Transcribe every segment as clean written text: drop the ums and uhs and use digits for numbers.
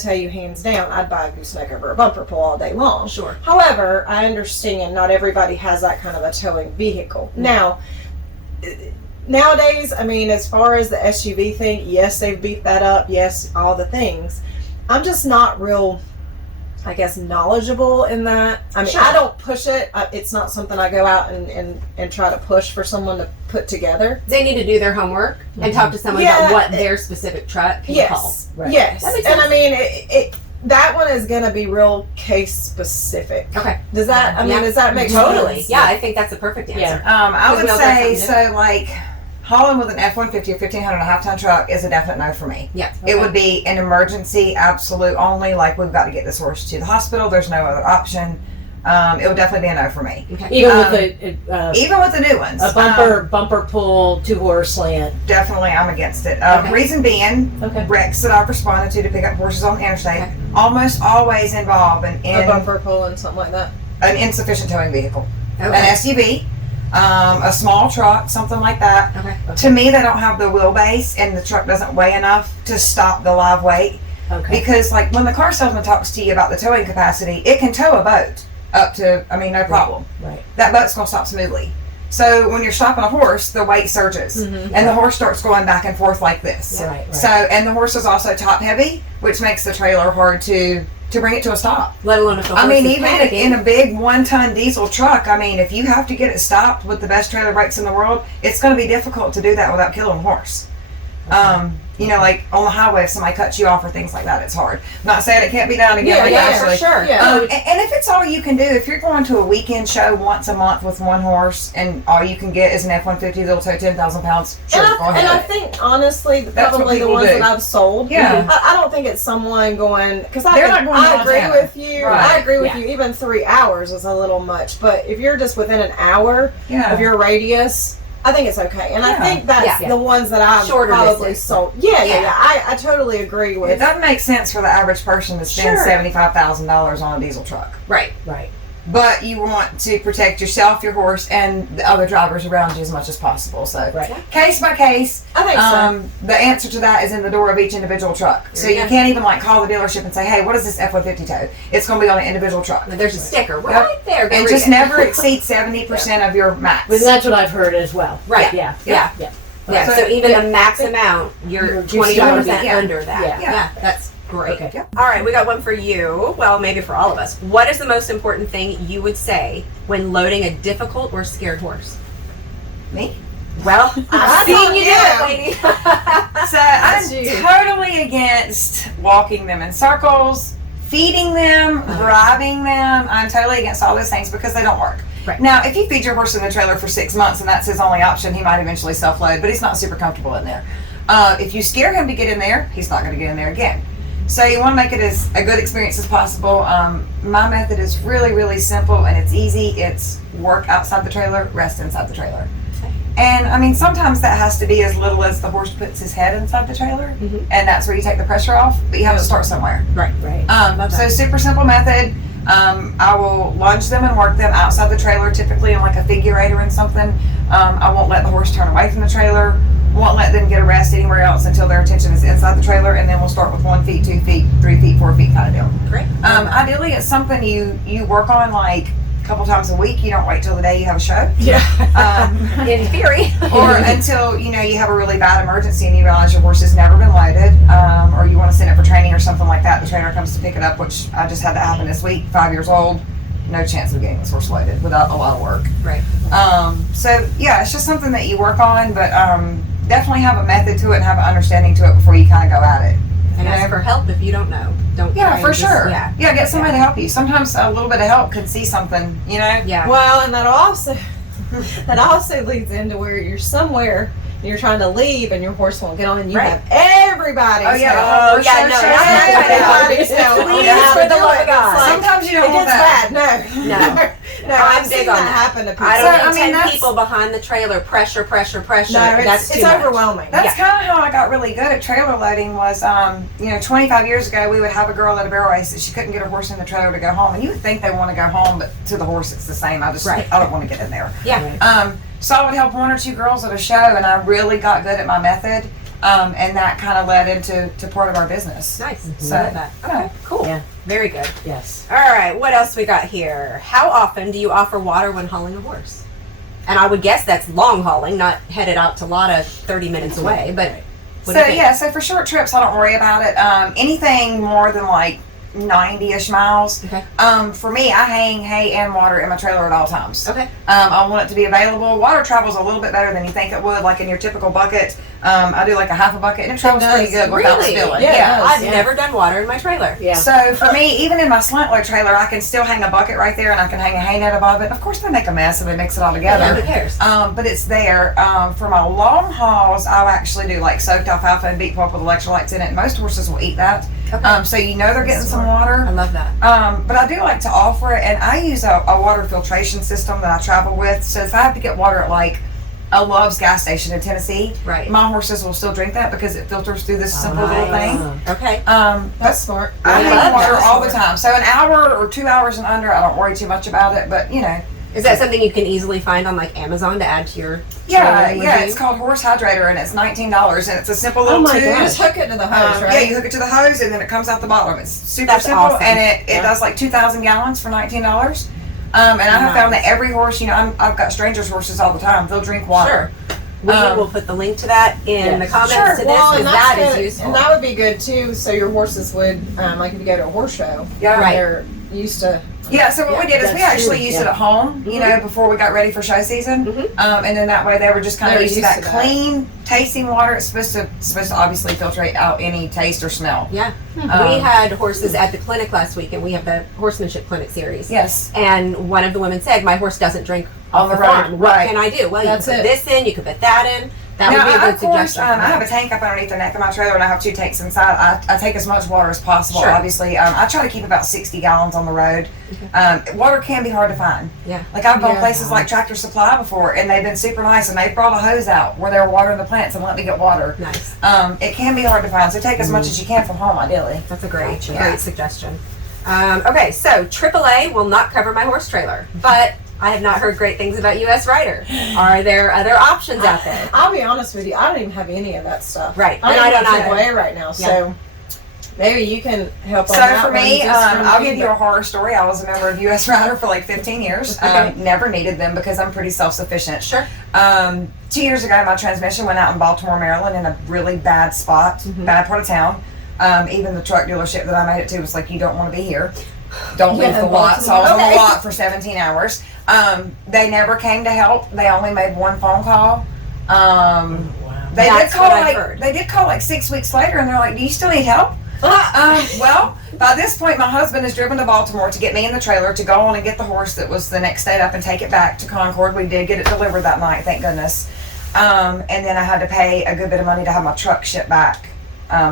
tell you hands down, I'd buy a gooseneck over a bumper pull all day long. Sure. However, I understand not everybody has that kind of a towing vehicle. Now, nowadays, I mean, as far as the SUV thing, yes, they've beefed that up. Yes, all the things. I'm just not real, I guess, knowledgeable in that. I mean, Sure. I don't push it. It's not something I go out and try to push for someone to put together. They need to do their homework and talk to someone about what their specific truck can call. Yes. Right. Yes. That makes And sense. I mean, that one is going to be real case specific. Okay. Does that, I mean, Yeah. does that make Totally. sense? Yeah, I think that's a perfect answer. Yeah. I would Because we all say, got something so like, hauling with an F-150 or 1500.5 ton truck is a definite no for me. Yeah. It would be an emergency, absolute only, like we've got to get this horse to the hospital, there's no other option. It would definitely be a no for me. Okay. Even with Even with the new ones. a bumper pull, 2-horse slant. Definitely, I'm against it. Okay. Reason being, Okay. wrecks that I've responded to pick up horses on the interstate Okay. almost always involve A bumper pull and something like that. an insufficient towing vehicle. An Okay. SUV, a small truck, something like that. Okay. To me, they don't have the wheelbase and the truck doesn't weigh enough to stop the live weight. Okay. Because like when the car salesman talks to you about the towing capacity, it can tow a boat up to, I mean, no problem. Right. That boat's going to stop smoothly. So when you're stopping a horse, the weight surges and the horse starts going back and forth like this. Right. So, and the horse is also top heavy, which makes the trailer hard to bring it to a stop. Let alone if the horse I mean, is even panicking. in a big 1-ton diesel truck, I mean, if you have to get it stopped with the best trailer brakes in the world, it's going to be difficult to do that without killing a horse. You know, like on the highway, if somebody cuts you off or things like that, it's hard. Not saying it can't be done again. like yeah, Ashley. for sure. Yeah. And if it's all you can do, if you're going to a weekend show once a month with one horse and all you can get is an F-150 that'll tow 10,000 pounds, sure, go And I ahead. think, honestly, That's what probably the people ones do. that I've sold, Yeah. I don't think it's someone going, because They're not going to I agree Montana. with you. Right. I agree with Yeah. you. Even 3 hours is a little much. But if you're just within an hour Yeah. of your radius, I think it's okay. And I Yeah. think that's Yeah. the ones that I've Shorter probably distance. sold. Yeah. Yeah. I totally agree It with doesn't make sense for the average person to spend Sure. $75,000 on a diesel truck. Right. Right. But you want to protect yourself, your horse, and the other drivers around you as much as possible. So, Right. case by case, I think so. the answer to that is in the door of each individual truck. So There you you go. can't even like call the dealership and say, "Hey, what is this F-150 tow?" It's going to be on an individual truck, There's a sticker right there. Go and read just it. never exceed 70% of your max. But that's what I've heard as well. Right. Yeah. Yeah. Yeah. Yeah, so even the max amount, you're You're 25% yeah. under that. Yeah. That's great. Okay. Yeah. All right, we got one for you. Well, maybe for all of us. What is the most important thing you would say when loading a difficult or scared horse? Me. Well, I've seen told you do you. it, lady. So I'm you. totally against walking them in circles, feeding them, bribing them. I'm totally against all those things because they don't work. Right. Now, if you feed your horse in the trailer for 6 months and that's his only option, he might eventually self-load, but he's not super comfortable in there. If you scare him to get in there, he's not going to get in there again. So you want to make it as a good experience as possible. My method is really, really simple and it's easy. It's work outside the trailer, rest inside the trailer. And I mean, sometimes that has to be as little as the horse puts his head inside the trailer, and that's where you take the pressure off, but you have to start somewhere. Right. Right. So super simple method. I will lunge them and work them outside the trailer, typically in like a figurator and something. I won't let the horse turn away from the trailer. Won't let them get a rest anywhere else until their attention is inside the trailer, and then we'll start with 1 feet, 2 feet, 3 feet, 4 feet kind of deal. Great. Ideally, it's something you work on like a couple times a week. You don't wait till the day you have a show. In theory. Or until you have a really bad emergency and you realize your horse has never been loaded, or you want to send it for training or something like that. The trainer comes to pick it up, which I just had that happen this week. 5 years old, no chance of getting this horse loaded without a lot of work. Right. So yeah, it's just something that you work on, but definitely have a method to it and have an understanding to it before you kind of go at it. And ask for help if you don't know. Don't try Yeah, and for just- sure. Yeah. Yeah, get somebody to help you. Sometimes a little bit of help can see something, Yeah. Well, and that also leads into where you're somewhere and you're trying to leave and your horse won't get on and you Right. have everybody's Oh, yeah. help. Oh, yeah, no, Everybody's help. Please, Yeah, for the do love it. of God. It's like- Sometimes you don't it want gets that. bad. No. No, I'm I've big seen on that that. happen to people. I So, don't I need mean, 10 that's- people behind the trailer. Pressure. No, That's it's too much. overwhelming. That's kind of how I got really good at trailer loading was, 25 years ago, we would have a girl at a barrel race that she couldn't get her horse in the trailer to go home. And you would think they want to go home, but to the horse, it's the same. I don't want to get in there. Yeah. So I would help 1 or 2 girls at a show, and I really got good at my method. And that kind of led into part of our business. Nice. So- I love that. Okay, cool. Yeah. Very good. Yes. All right, what else we got here? How often do you offer water when hauling a horse? And I would guess that's long hauling, not headed out to Lotta 30 minutes away, but what do you think? Yeah, so for short trips, I don't worry about it. Anything more than like 90-ish miles. Okay. For me, I hang hay and water in my trailer at all times. Okay. I want it to be available. Water travels a little bit better than you think it would, like in your typical bucket. I do like a half a bucket, and it travels pretty good without Really? spilling. Yeah, I've Yeah. never done water in my trailer. Yeah. So for me, even in my slant load trailer, I can still hang a bucket right there, and I can hang a hay net above it. Of course, they make a mess and they mix it all Yeah, together. who cares? But it's there. For my long hauls, I'll actually do like soaked alfalfa and beet pulp with electrolytes in it. Most horses will eat that. Okay. So you know they're getting some water. I love that. But I do like to offer it, and I use a water filtration system that I travel with. So if I have to get water at like a Love's gas station in Tennessee, Right. my horses will still drink that because it filters through this simple little Nice. thing. Okay. That's smart. I I hang love water that. all the time. So an hour or 2 hours and under, I don't worry too much about it. But you know, Is that something you can easily find on like Amazon to add to your yeah, trailer yeah. regime? It's called Horse Hydrator, and it's $19, and it's a simple little my tube. gosh. Just hook it to the hose, Yeah, right? you hook it to the hose, and then it comes out the bottom. It's super That's simple, awesome. and it Yeah. does like 2,000 gallons for $19. And I have found that every horse, you know, I've got strangers' horses all the time. They'll drink water. Sure. We will put the link to that in the comments Sure. to this Well, because and that that's is good, useful. and that would be good too. So your horses would, like, if you go to a horse show, Yeah. Right. they're used to. Yeah, so what we did is we that's actually true, used yeah. it at home, you know, before we got ready for show season. And then that way they were just kind of They're used to used that to that. clean, tasting water. It's supposed to obviously filtrate out any taste or smell. Yeah. Um, We had horses at the clinic last week, and we have the horsemanship clinic series. Yes. And one of the women said, "My horse doesn't drink On on the the road, farm. What right. can I do?" Well, That's you can it. put this in, you can put that in. That Now, would be a I, good of course, suggestion. I have a tank up underneath the neck of my trailer, and I have 2 tanks inside. I take as much water as possible, Sure. obviously. I try to keep about 60 gallons on the road. Water can be hard to find. Yeah. Like, I've gone Yeah. places like Tractor Supply before, and they've been super nice, and they've brought a hose out where they were watering the plants and let me get water. Nice. It can be hard to find, so take as much as you can from home, ideally. That's a great, Gotcha. great suggestion. Okay, so AAA will not cover my horse trailer, but I have not heard great things about US Rider. Are there other options out there? I'll be honest with you, I don't even have any of that stuff. Right, I and I don't have either. AAA right now, so maybe you can help on So that for one me, just from I'll give you a feedback. horror story. I was a member of US Rider for like 15 years. Okay. Never needed them because I'm pretty self-sufficient. Sure. 2 years ago, my transmission went out in Baltimore, Maryland, in a really bad spot, bad part of town. Even the truck dealership that I made it to was like, "You don't want to be here. Don't leave Yeah, the lot." So I was on okay. the lot for 17 hours. They never came to help. They only made one phone call. Wow. They That's did call what I've like heard. they did call like 6 weeks later, and they're like, "Do you still need help?" Well, by this point, my husband has driven to Baltimore to get me in the trailer to go on and get the horse that was the next state up and take it back to Concord. We did get it delivered that night, thank goodness. And then I had to pay a good bit of money to have my truck shipped back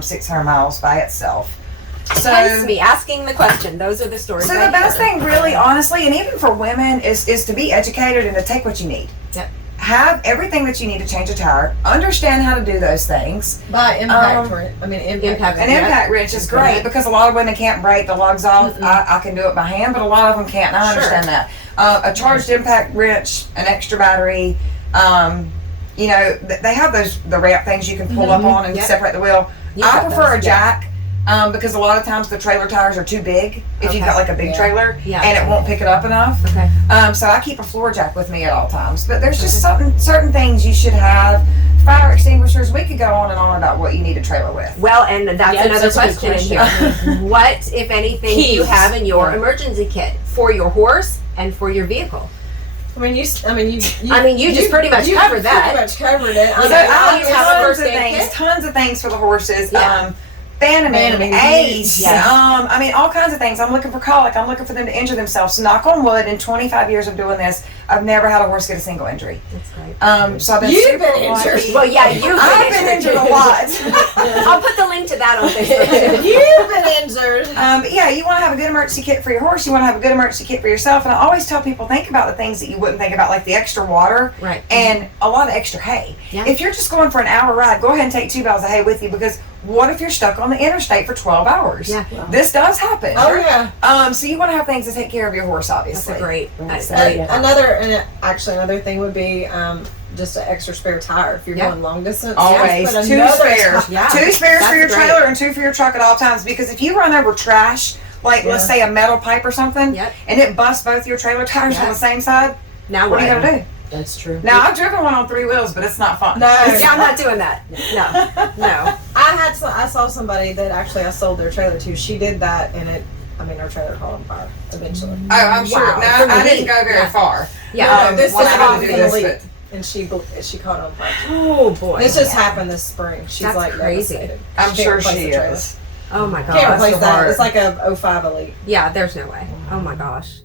600 miles by itself. So, Hence me asking the question. Those are the stories. so I the best hear. thing, really, honestly, and even for women, is to be educated and to take what you need. Yep. Have everything that you need to change a tire. Understand how to do those things. By impact, impact. Impact. An impact wrench is great because a lot of women can't break the lugs off. I can do it by hand, but a lot of them can't, and I Sure. understand that. A charged impact wrench, an extra battery, you know, they have the ramp things you can pull up on and Yep. separate the wheel. You've I got prefer those, a jack because a lot of times the trailer tires are too big if you've Okay. got like a big Yeah. trailer Yeah. and it won't pick it up enough. Okay. So I keep a floor jack with me at all times. But there's just certain things you should have. Fire extinguishers. We could go on and on about what you need a trailer with. Well, and that's Yeah, another that's a good question in here. What, if anything, do you Keys. have in your Yeah. emergency kit for your horse and for your vehicle? I mean, you just pretty much covered that. Pretty much covered it. So So I I you have have a tons first of aid things, kit? tons of things for the horses. Yeah. Bannerman, Bannerman, Ace, yes. I mean, all kinds of things. I'm looking for colic. I'm looking for them to injure themselves. Knock on wood, in 25 years of doing this, I've never had a horse get a single injury. That's great. So I've been You've super been lucky. injured. Well, yeah, you've I've been injured a lot. I'll put the link to that on Facebook. You've been injured. But yeah, you want to have a good emergency kit for your horse. You want to have a good emergency kit for yourself. And I always tell people, think about the things that you wouldn't think about, like the extra water Right. and a lot of extra hay. Yeah. If you're just going for an hour ride, go ahead and take 2 bales of hay with you because what if you're stuck on the interstate for 12 hours? Yeah. This does happen. Oh yeah. So you want to have things to take care of your horse, That's obviously. a great. That's Oh, great. yeah. Another thing would be just an extra spare tire if you're Yeah. going long distance. Always Put two another spares. tire. Yeah. 2 spares That's for your great. trailer and 2 for your truck at all times. Because if you run over trash, like let's Yeah. say a metal pipe or something, Yep. and it busts both your trailer tires on Yeah. the same side, Now what are you gonna do? That's true. Now I've driven one on 3 wheels, but it's not fun. No. Yeah, I'm not doing that. No. I saw somebody that actually I sold their trailer to. She did that, and her trailer caught on fire eventually. Oh, I'm sure. Wow. No, I didn't go very Yeah. far. Yeah. No, this when is I had off to do in this, the but leak, and she caught on fire. Oh boy. This just happened this spring. She's That's like crazy. devastated. I'm She can't sure replace she the trailer. is. Oh my gosh. Can't replace the that. heart. It's like a 05 Elite. Yeah, there's no way. Oh my gosh.